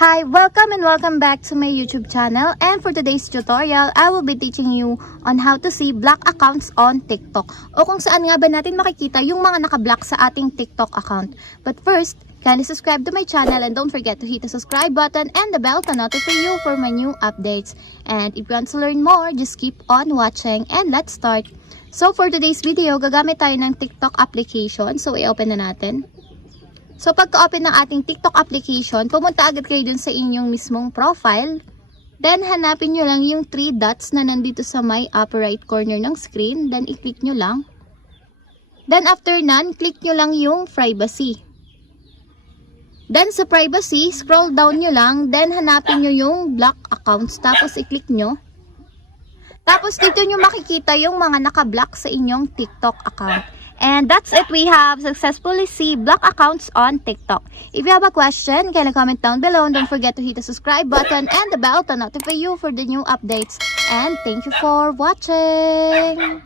Hi, welcome back to my YouTube channel, and for today's tutorial, I will be teaching you on how to see block accounts on TikTok o kung saan nga ba natin makikita yung mga naka-block sa ating TikTok account. But first, kindly subscribe to my channel and don't forget to hit the subscribe button and the bell to notify you for my new updates. And if you want to learn more, just keep on watching and let's start. So for today's video, gagamit tayo ng TikTok application. So i-open na natin. So, pagka-open ng ating TikTok application, pumunta agad kayo dun sa inyong mismong profile. Then, hanapin nyo lang yung 3 dots na nandito sa may upper right corner ng screen. Then, i-click nyo lang. Then, after nun, click nyo lang yung privacy. Then, sa privacy, scroll down nyo lang. Then, hanapin nyo yung block accounts. Tapos, i-click nyo. Tapos, dito nyo makikita yung mga naka-block sa inyong TikTok account. And that's it. We have successfully seen block accounts on TikTok. If you have a question, kindly comment down below. And don't forget to hit the subscribe button and the bell to notify you for the new updates. And thank you for watching.